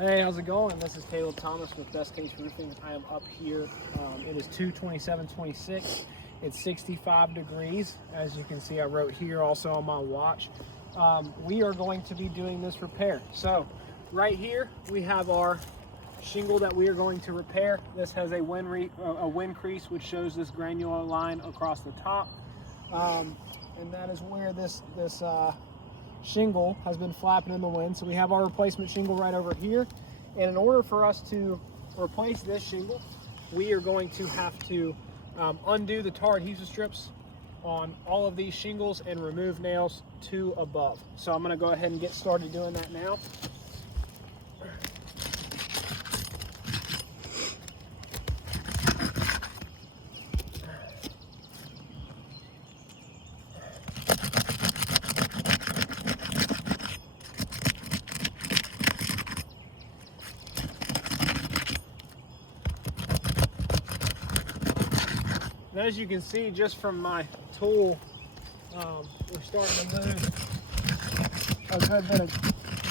Hey, how's it going? This is Caleb Thomas with Best Case Roofing. I am up here. It is 2/27/26. It's 65 degrees. As you can see, I wrote here also on my watch. We are going to be doing this repair. So right here, we have our shingle that we are going to repair. This has a wind crease, which shows this granular line across the top. And that is where this shingle has been flapping in the wind. So we have our replacement shingle right over here. And in order for us to replace this shingle, we are going to have to undo the tar adhesive strips on all of these shingles and remove nails to above. So I'm going to go ahead and get started doing that now. As you can see, just from my tool, we're starting to lose a good bit of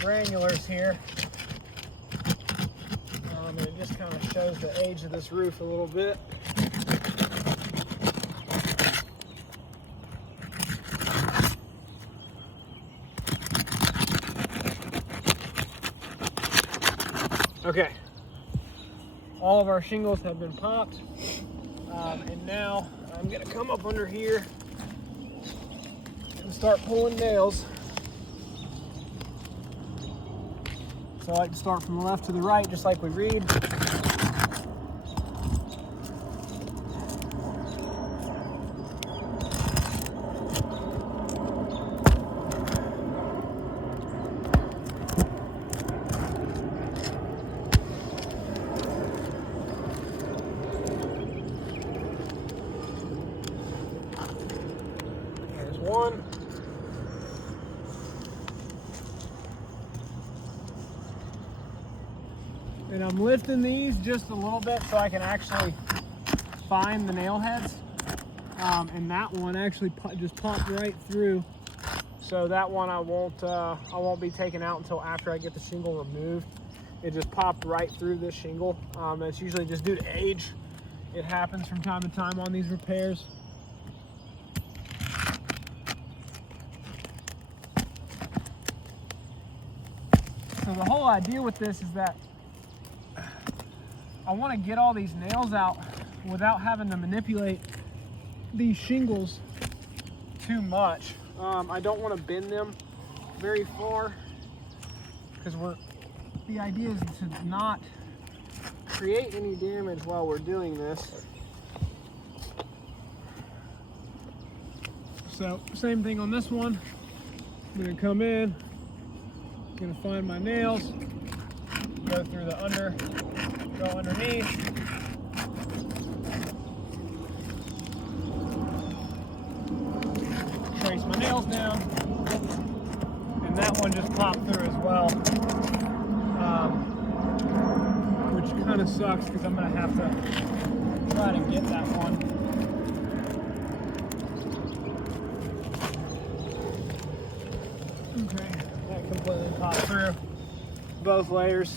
granulars here. And it just kind of shows the age of this roof a little bit. Okay, all of our shingles have been popped. And now I'm going to come up under here and start pulling nails. So I like to start from the left to the right, just like we read. One. And I'm lifting these just a little bit so I can actually find the nail heads. And that one actually just popped right through. So that one I won't be taking out until after I get the shingle removed. It just popped right through this shingle. It's usually just due to age. It happens from time to time on these repairs. So the whole idea with this is that I want to get all these nails out without having to manipulate these shingles too much. I don't want to bend them very far because the idea is to not create any damage while we're doing this. So same thing on this one. I'm going to come in. Gonna find my nails, go through the go underneath. Trace my nails down, and that one just popped through as well, which kind of sucks because I'm gonna have to try to get that one. Okay. Completely pop through both layers.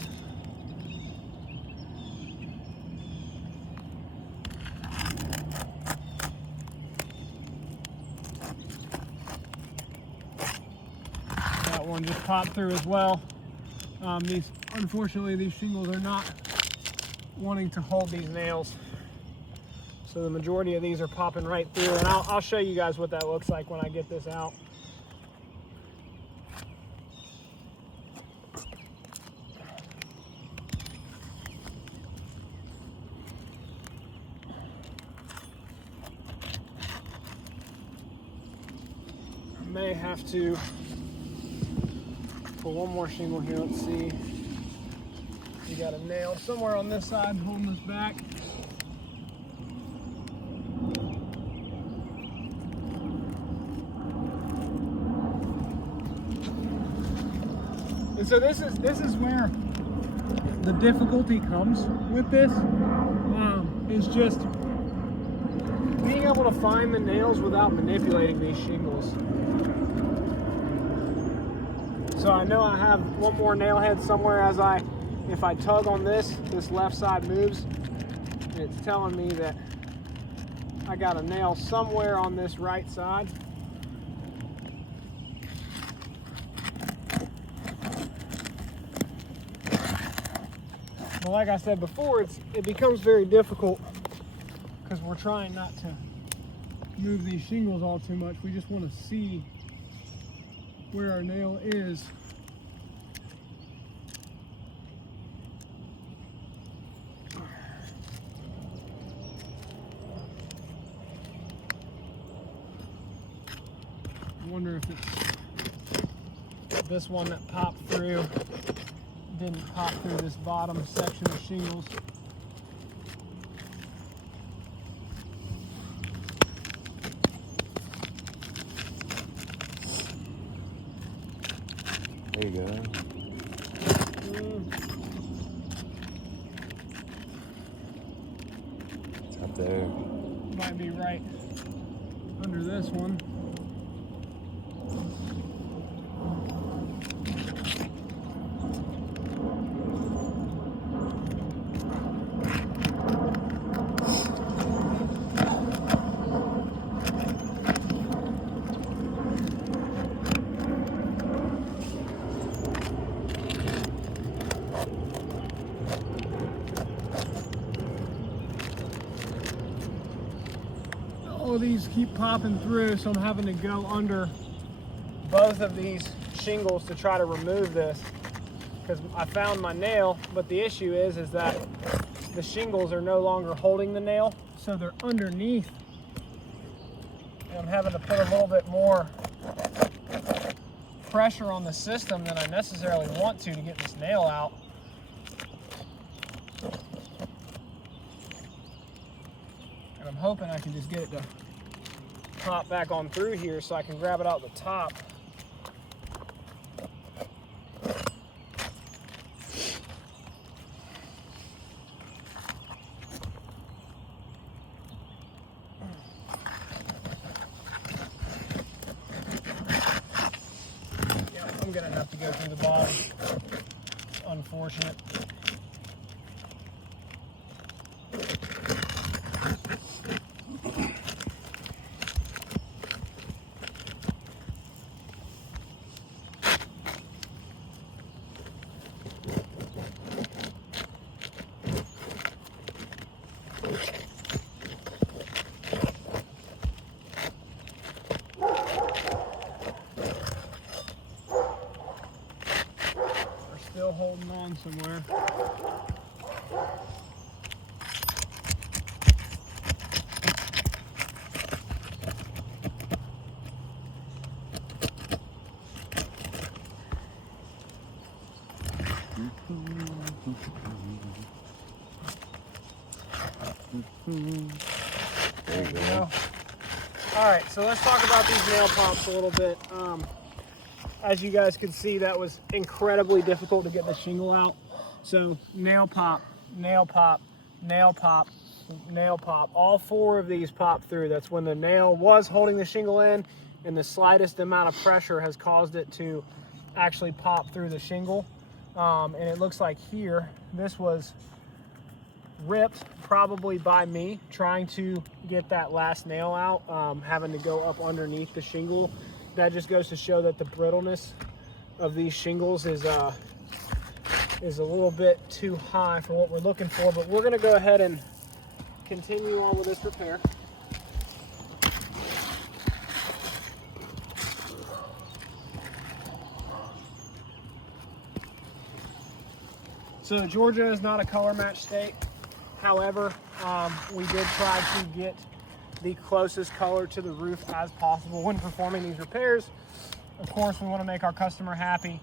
That one just popped through as well. Unfortunately, these shingles are not wanting to hold these nails. So the majority of these are popping right through, and I'll show you guys what that looks like when I get this out. May have to pull one more shingle here. Let's see. We got a nail somewhere on this side holding us back. And so this is where the difficulty comes with this. Is just being able to find the nails without manipulating these shingles. So I know I have one more nail head somewhere as I if I tug on this left side moves, and it's telling me that I got a nail somewhere on this right side. But like I said before, it becomes very difficult because we're trying not to move these shingles all too much. We just want to see where our nail is. I wonder if it's this one that popped through, didn't pop through this bottom section of shingles. There you go. It's up there. Might be right under this one. All of these keep popping through, so I'm having to go under both of these shingles to try to remove this because I found my nail, but the issue is that the shingles are no longer holding the nail, so they're underneath, and I'm having to put a little bit more pressure on the system than I necessarily want to get this nail out. And I'm hoping I can just get it to pop back on through here so I can grab it out the top. Yeah, I'm gonna have to go through the bottom. It's unfortunate. Still holding on somewhere. There you go. All right, so let's talk about these nail pops a little bit. As you guys can see, that was incredibly difficult to get the shingle out. So nail pop, nail pop, nail pop, nail pop. All four of these pop through. That's when the nail was holding the shingle in, and the slightest amount of pressure has caused it to actually pop through the shingle. And it looks like here, this was ripped probably by me trying to get that last nail out, having to go up underneath the shingle. That just goes to show that the brittleness of these shingles is a little bit too high for what we're looking for, but we're gonna go ahead and continue on with this repair. So Georgia is not a color match state. However, we did try to get the closest color to the roof as possible when performing these repairs. Of course, we want to make our customer happy.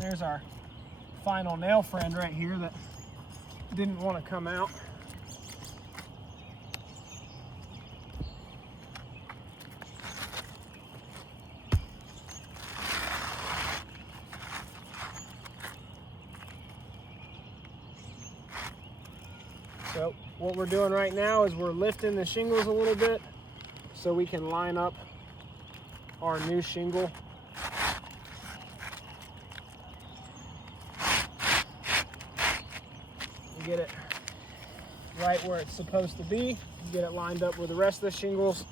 There's our final nail friend right here that didn't want to come out. So what we're doing right now is we're lifting the shingles a little bit so we can line up our new shingle. get it right where it's supposed to be, get it lined up with the rest of the shingles,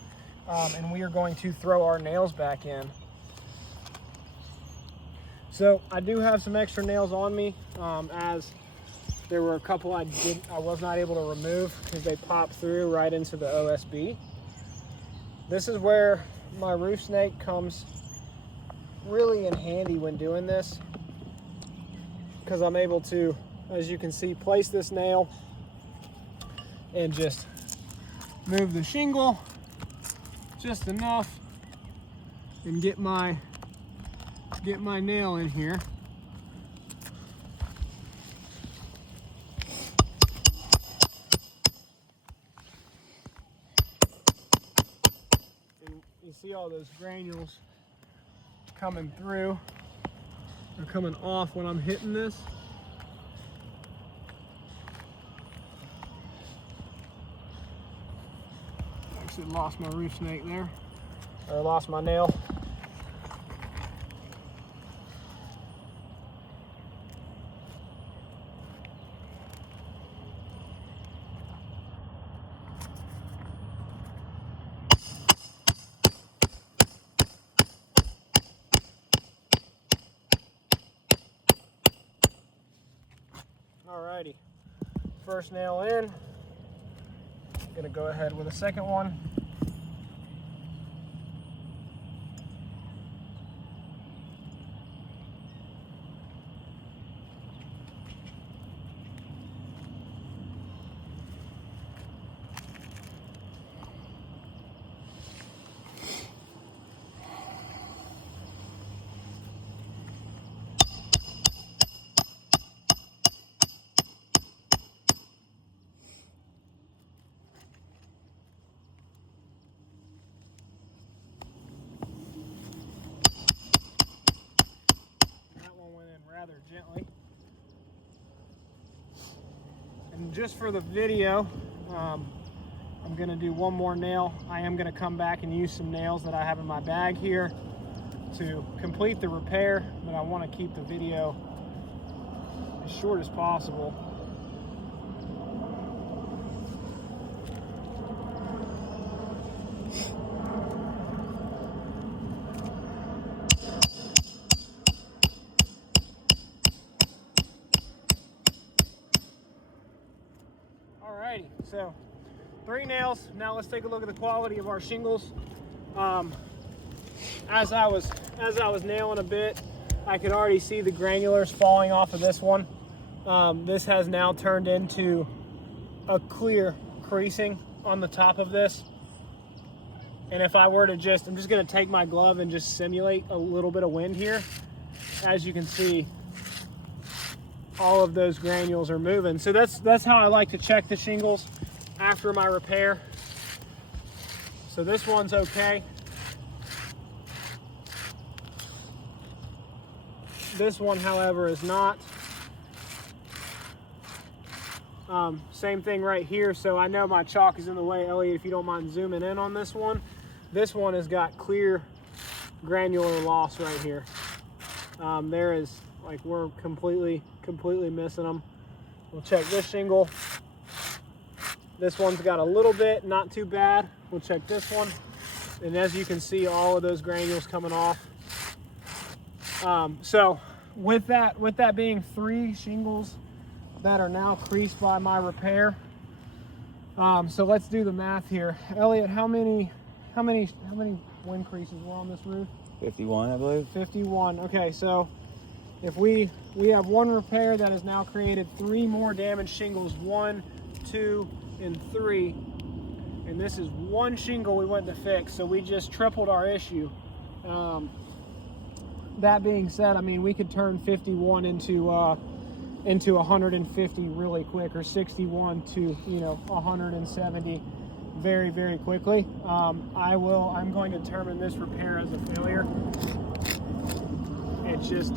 and we are going to throw our nails back in. So I do have some extra nails on me, as there were a couple I was not able to remove because they popped through right into the OSB. This is where my roof snake comes really in handy when doing this, because I'm able to, as you can see, place this nail and just move the shingle just enough and get my nail in here. And you see all those granules coming through. They're coming off when I'm hitting this. Actually lost my roof snake there, or lost my nail. Alrighty, first nail in. Gonna go ahead with a second one. Rather gently. And just for the video, I'm going to do one more nail. I am going to come back and use some nails that I have in my bag here to complete the repair, but I want to keep the video as short as possible. Alrighty, so 3 nails. Now let's take a look at the quality of our shingles. As I was nailing a bit, I could already see the granulars falling off of this one. This has now turned into a clear creasing on the top of this. And if I were to I'm just going to take my glove and just simulate a little bit of wind here. As you can see, all of those granules are moving. So that's how I like to check the shingles after my repair. So this one's okay. This one, however, is not. Same thing right here. So I know my chalk is in the way. Elliot, if you don't mind zooming in on this one. This one has got clear granular loss right here. There is, like, we're completely missing them. We'll check this shingle. This one's got a little bit, not too bad. We'll check this one. And as you can see, all of those granules coming off. So with that being 3 shingles that are now creased by my repair. So let's do the math here. Elliot, how many wind creases were on this roof? 51, I believe. 51. Okay, so if we have one repair that has now created 3 more damaged shingles, 1, 2, and 3, and this is 1 shingle we went to fix, so we just tripled our issue. That being said, I mean, we could turn 51 into 150 really quick, or 61 to 170 very, very quickly. I'm going to determine this repair as a failure. It's just